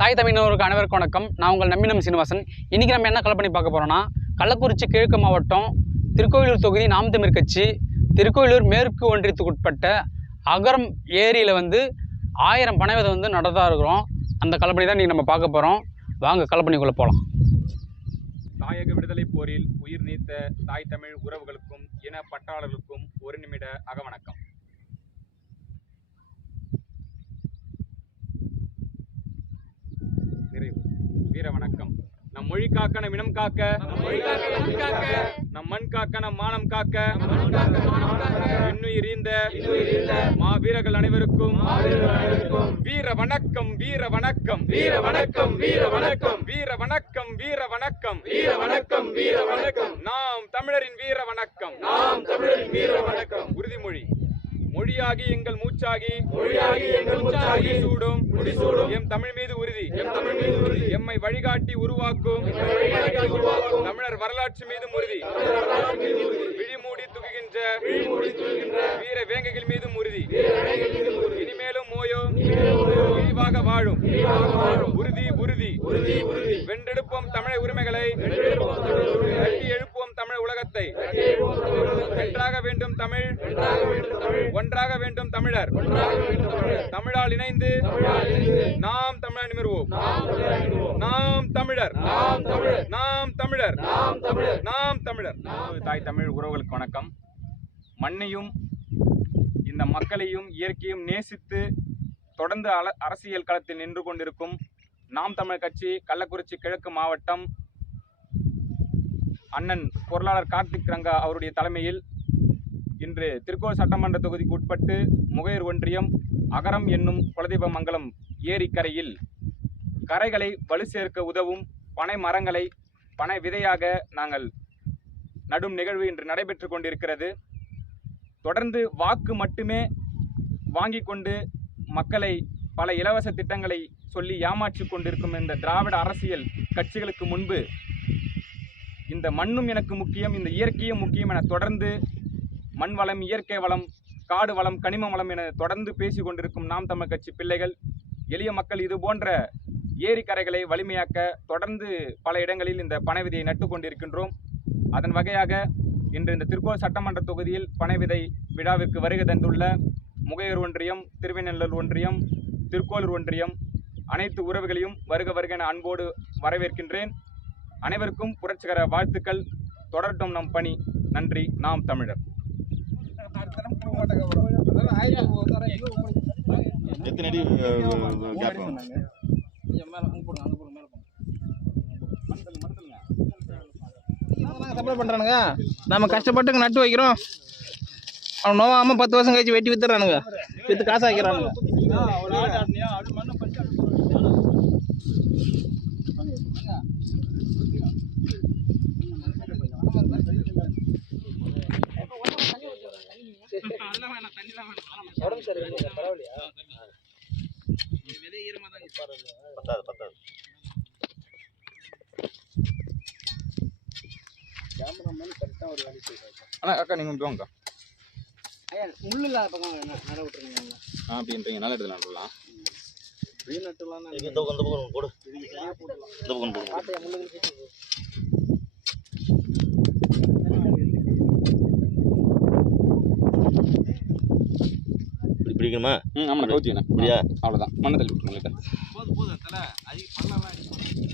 தாய் தமிழினருக்கு அனைவருக்கும் வணக்கம். நான் உங்கள் நம்பினம் சீனிவாசன். இன்றைக்கி நம்ம என்ன கலை பண்ணி பார்க்க போகிறோம்னா கள்ளக்குறிச்சி கிழக்கு மாவட்டம் திருக்கோயிலூர் தொகுதி நாம் தமிழ் கட்சி திருக்கோயிலூர் மேற்கு ஒன்றியத்துக்கு உட்பட்ட அகரம் ஏரியில் வந்து ஆயிரம் பனைவதை வந்து நடந்ததாக இருக்கிறோம். அந்த கலப்பணி தான் இன்றைக்கி நம்ம பார்க்க போகிறோம் வாங்க கலப்பணிக்குள்ளே போகலாம் தாயக விடுதலை போரில் உயிர் நீத்த தாய் தமிழ் உறவுகளுக்கும் இன பட்டாளர்களுக்கும் ஒரு நிமிட அகவணக்கம். நிறைவு வீர வணக்கம். நம் மொழி காக்க நம் இனம் காக்க. நம் மண் காக்க நம் மானம் காக்க. இன்னுயிர் ஈந்த மா வீரர்கள் அனைவருக்கும் வீர வணக்கம் வீர வணக்கம். வீர வணக்கம் வீர வணக்கம். வீர வணக்கம் வீர வணக்கம். வீர வணக்கம் வீர வணக்கம். நாம் தமிழரின் வீர வணக்கம். நாம் தமிழரின் வீர வணக்கம். உறுதிமொழி. மொழியாகி எங்கள் மூச்சாகி மொழியாகி எங்கள் மூச்சாகி சூடும் முடிசூடும். எம் தமிழ் மீது உறுதி. எம் தமிழ் மீது உறுதி. எம்மை வழிகாட்டி உருவாக்கும். உருவாக்கும். தமிழர் வரலாற்று மீதும் உறுதி. விழிமூடி துகுகின்ற வீர வேங்கைகள் மீதும் உறுதி. இனிமேலும் ஓயோ விரிவாக வாழும். உறுதி உறுதி. உறுதி உறுதி. வென்றெடுப்போம் தமிழ் உரிமைகளை. கட்டி எழுப்புவோம் தமிழ் உலகத்தை. வென்றாக வேண்டும் தமிழ். ஒன்றாக வேண்டும் தமிழர். தமிழால் இணைந்து நாம் தமிழர் நிமிர்வோம். நாம் தமிழர். நாம் தமிழர். நாம் தமிழர். தாய் தமிழ் உறவுகளுக்கு வணக்கம். மண்ணையும் இந்த மக்களையும் இயற்கையும் நேசித்து தொடர்ந்து அரசியல் களத்தில் நின்று கொண்டிருக்கும் நாம் தமிழ் கட்சி கள்ளக்குறிச்சி கிழக்கு மாவட்டம் அண்ணன் பொருளாளர் கார்த்திக் ரங்கா அவருடைய தலைமையில் இன்று திருக்கோள் சட்டமன்ற தொகுதிக்கு உட்பட்டு முகையர் ஒன்றியம் அகரம் என்னும் குலதெய்வமங்கலம் ஏரிக்கரையில் கரைகளை வலு சேர்க்க உதவும் பனை மரங்களை பனை விதையாக நாங்கள் நடும் நிகழ்வு இன்று நடைபெற்று கொண்டிருக்கிறது. தொடர்ந்து வாக்கு மட்டுமே வாங்கி கொண்டு மக்களை பல இலவச திட்டங்களை சொல்லி ஏமாற்றிக் கொண்டிருக்கும் இந்த திராவிட அரசியல் கட்சிகளுக்கு முன்பு இந்த மண்ணும் எனக்கு முக்கியம் இந்த இயற்கையும் முக்கியம் என தொடர்ந்து மண் வளம் இயற்கை வளம் காடு வளம் கனிம வளம் என தொடர்ந்து பேசி கொண்டிருக்கும் நாம் தமிழ் கட்சி பிள்ளைகள் எளிய மக்கள் இது போன்ற ஏரிக்கரைகளை வலிமையாக்க தொடர்ந்து பல இடங்களில் இந்த பனைவிதையை நட்டு கொண்டிருக்கின்றோம். அதன் வகையாக இன்று இந்த திருக்கோள் சட்டமன்ற தொகுதியில் பனைவிதை விழாவிற்கு வருகை தந்துள்ள முகையூர் ஒன்றியம் திருவிநெல்லூர் ஒன்றியம் திருக்கோளூர் ஒன்றியம் அனைத்து உறவுகளையும் வருக வருக என அன்போடு வரவேற்கின்றேன். அனைவருக்கும் புரட்சிகர வாழ்த்துக்கள். தொடரட்டும் நம் பணி. நன்றி. நாம் தமிழர். எத்தனை அடி கேப் சப்ளை பண்ணுறானுங்க நம்ம கஷ்டப்பட்டு நட்டு வைக்கிறோம். அவன் நோவாமல் பத்து வருஷம் கழிச்சு வெட்டி வித்துறானுங்க. வித்து காசு ஆக்கிறானுங்க கேமராமேன் கரெக்டாக ஒரு வேலை செய்வாங்க ஆனால் அக்கா நீங்கள் போங்க ஐயா முள் இல்லாத பக்கம் நட விட்டுருங்க. ஆ அப்படின்றீங்க. நல்ல இடத்துல நடுலாம் வீணட்டுலாம் இந்த பக்கம் இந்த பக்கம் போடு. இந்த பக்கம் போடு. ஆட்டையா ம் ஆமாம் கவுத்திங்கண்ணா இப்படியா அவ்வளோதான் மண்ணை தள்ளி விட்டுருங்க போதும் போதும். தலை அதிக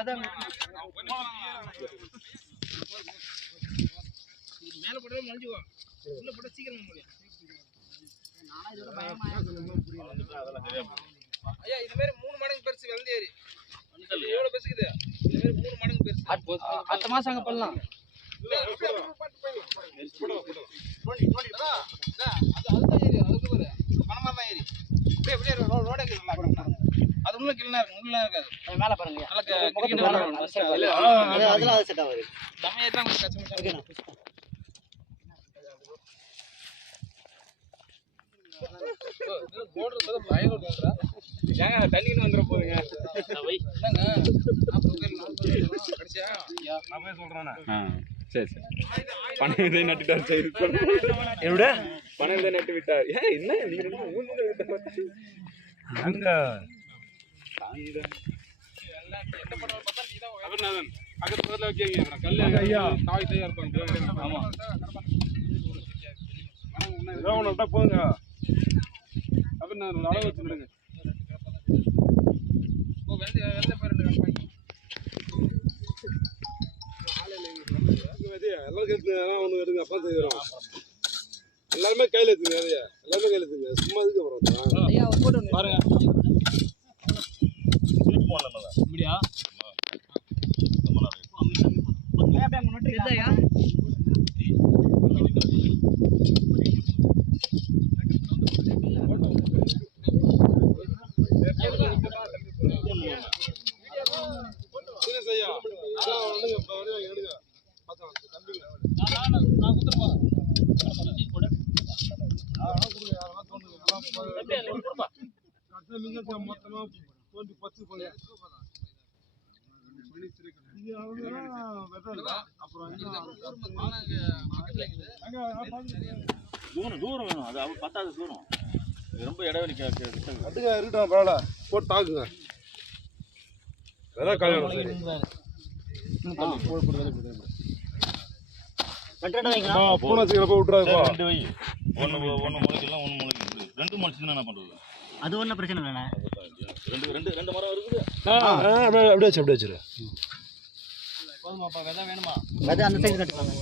விதை மேலே போட்டே முடிஞ்சுக்கோ உள்ள போட்டு சீக்கிரம் முடியும் ஐயா இது மாதிரி மூணு மடங்கு பெருசு வெந்தேரி எவ்வளவு பெருசுக்குது? இது மாதிரி மூணு மடங்கு பெருசு. அடுத்த மாதம் அங்கே பண்ணலாம். அது உள்ள கிள்ளா இருக்கு உள்ள இருக்காது. மேலே பாருங்க அதெல்லாம் அது செட் ஆகாது. கஷ்டமா? ஏங்க தண்ணின்னு வந்துட சொல்றேன் சரி சரி. பனை விதை நட்டுட்டார் சரி. எவிட பனை விதை நட்டு விட்டார். ஏன் என்ன? நீங்க அங்க. அபிநந்தன். பக்கத்து பக்கத்துல வைக்கீங்க அப்புறம் கல்லு ஐயா. தாய் தாயா இருப்பாங்க. ஆமா ஏதோ ஒன்று விட்டா போதுங்க அபிநந்தன் அளவு அப்பா செய்கிறோம் எல்லாருமே கையில் எடுத்துங்க எல்லாருமே கையில் எடுத்துங்க. சும்மா இதுக்கு அப்புறம். பாருங்க. இப்படியா சீரியஸ் ஐயா அதான் எடுங்க இப்போ வருவாங்க எடுங்க பார்த்து தம்பிங்க மொத்தமாக தோண்டி பத்து போய் அப்புறம் தூரம் தூரம் வேணும். அது அவ பத்தாது தூரம். ரொம்ப இடைவெளி கே- கே- கிட்ட இருக்கு. அதுங்க இருக்கட்டும் பரவாயில்ல போட்டு தாக்குங்க. அதான் கல்யாணம் சரி. பூனை சீக்கிரம் போய் விட்றாதுப்பா சரி, ரெண்டு வை. ஒன்று ஒன்று முளைக்கலாம் ஒன்று முளைக்கும் ரெண்டு முளைச்சுன்னா என்ன பண்ணுறது? அது ஒன்றும் பிரச்சனை இல்லைண்ணே. ரெண்டு ரெண்டு ரெண்டு மரம் இருக்குது. அப்படியே அப்படியே வச்சு அப்படியே வச்சிரு. போதுமாப்பா விதை வேணுமா விதை அந்த சைடு கட்டுவாங்க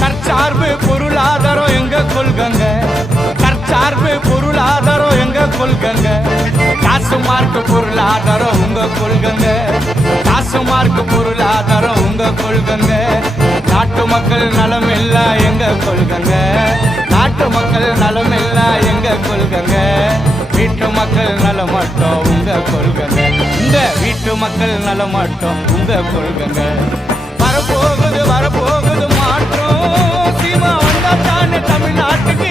தற்சார்பு பொருளாதாரம் எங்க கொள்கங்க? தற்சார்பு பொருளாதாரம் எங்க கொள்கங்க? காசு மார்க்க பொருளாதாரம் உங்க கொள்கங்க. காசு மார்க்கு பொருளாதாரம் உங்க கொள்கங்க. நாட்டு மக்கள் நலம் எல்லாம் எங்க கொள்கங்க. நாட்டு மக்கள் நலம் எல்லாம் எங்க கொள்கங்க. வீட்டு மக்கள் நலம் மட்டும் உங்க கொள்கங்க. இந்த வீட்டு மக்கள் நலம் மட்டும் உங்க கொள்கங்க. வரப்போகுது வரப்போகுது மாற்றம். சீமா வந்தா தானே தமிழ்நாட்டுக்கு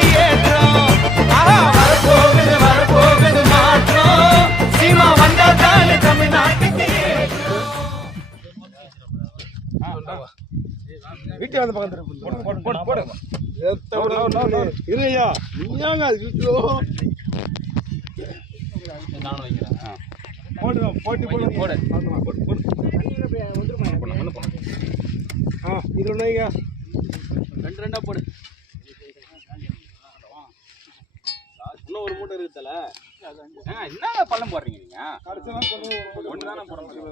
வீட்டு வந்து பக்கத்துல போடு போடு போடு இருங்கய்யா நீங்க வீட்டிலோ நானும் வைக்கிறேன் போடுங்க போட்டி போடு போடு. ஆ இது ஒன்றுங்க ரெண்டு ரெண்டா போடு இன்னும் ஒரு மூட்டை இருக்குதுல என்ன பள்ளம் போடுறீங்க நீங்க கடைசியெல்லாம் கொண்டு ஒன்று தானே போட முடியும்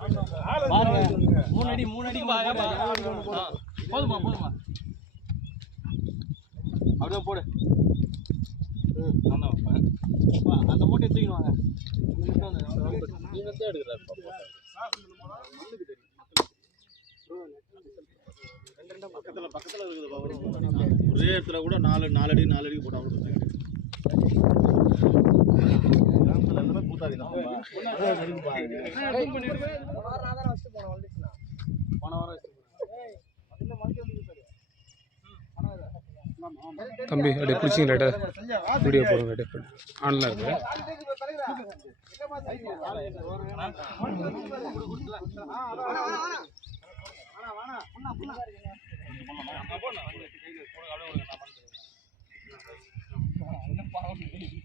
பாருங்க. மூணு அடி மூணு அடி போதுமா போதுமா அப்படியே போடு. அந்த மூட்டை தூக்கிட்டு வாங்க. ஒரே இடத்துல கூட நாலு நாலு அடி நாலு அடி போட்டா தம்பி அப்படியே பிடிச்சிங்க லைட்டாக வீடியோ போடுங்க லைட்டாக ஆனில் இருக்கு. இன்னும் பரவாயில்ல